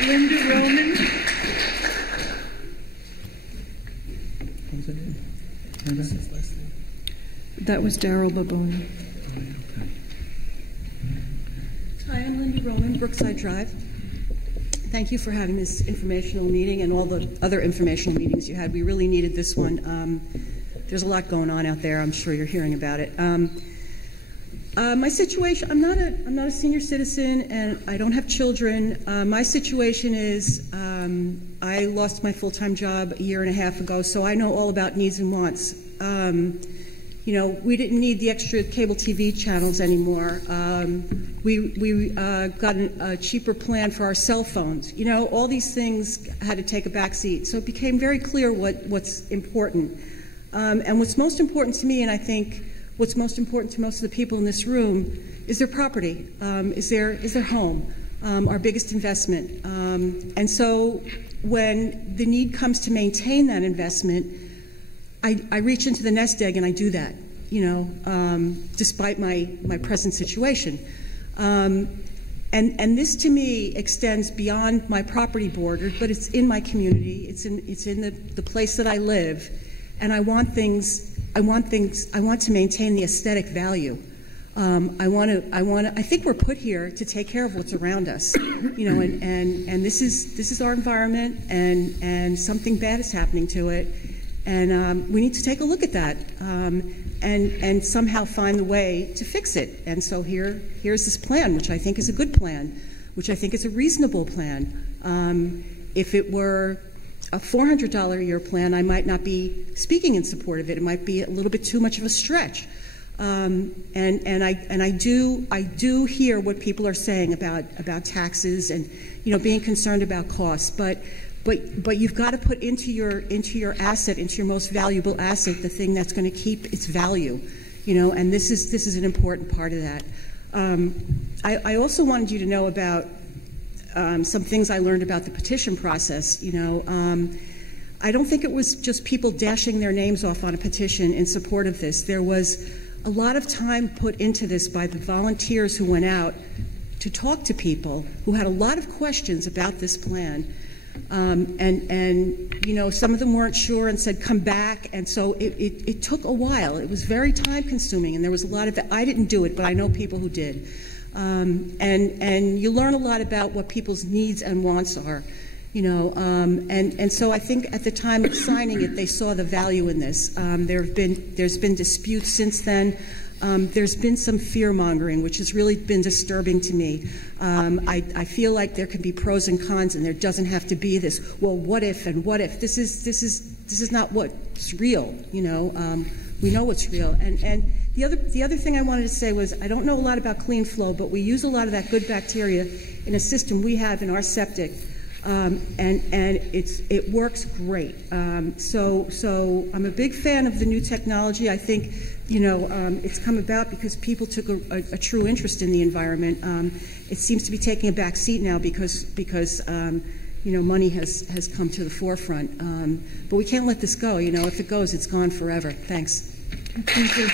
Linda Roman. That was Daryl Baboni. Hi, I'm Linda Roman, Brookside Drive. Thank you for having this informational meeting and all the other informational meetings you had. We really needed this one. There's a lot going on out there. I'm sure you're hearing about it. My situation, I'm not a senior citizen and I don't have children. My situation is I lost my full-time job a year and a half ago, so I know all about needs and wants. You know, we didn't need the extra cable TV channels anymore. We got a cheaper plan for our cell phones. You know, all these things had to take a back seat. So it became very clear what's important. And what's most important to me, and I think what's most important to most of the people in this room, is their property, is their home, our biggest investment. And so when the need comes to maintain that investment, I reach into the nest egg and I do that, you know, despite my present situation. And this to me extends beyond my property border, but it's in my community, it's in the place that I live, and I want to maintain the aesthetic value. I think we're put here to take care of what's around us, you know, and this is our environment, and something bad is happening to it. And we need to take a look at that and somehow find the way to fix it. And so here's this plan, which I think is a good plan, which I think is a reasonable plan. If it were a $400 a year plan, I might not be speaking in support of it. It might be a little bit too much of a stretch. And I do hear what people are saying about taxes and, you know, being concerned about costs, but you've got to put into your asset, into your most valuable asset, the thing that's going to keep its value, you know. And this is an important part of that. I also wanted you to know about some things I learned about the petition process. You know, I don't think it was just people dashing their names off on a petition in support of this. There was a lot of time put into this by the volunteers who went out to talk to people who had a lot of questions about this plan. And you know, some of them weren't sure and said, come back. And so it took a while. It was very time consuming, and there was a lot of it. I didn't do it, but I know people who did. And you learn a lot about what people's needs and wants are, you know. And so I think at the time of signing it, they saw the value in this. There's been disputes since then. There's been some fear-mongering, which has really been disturbing to me. I feel like there can be pros and cons, and there doesn't have to be this, well, what if and what if. This is not what's real, you know. We know what's real. And the other thing I wanted to say was, I don't know a lot about clean flow, but we use a lot of that good bacteria in a system we have in our septic, and it works great. So I'm a big fan of the new technology. I think, you know, it's come about because people took a true interest in the environment. It seems to be taking a back seat now because you know, money has come to the forefront. But we can't let this go. You know, if it goes, it's gone forever. Thanks. Thank you.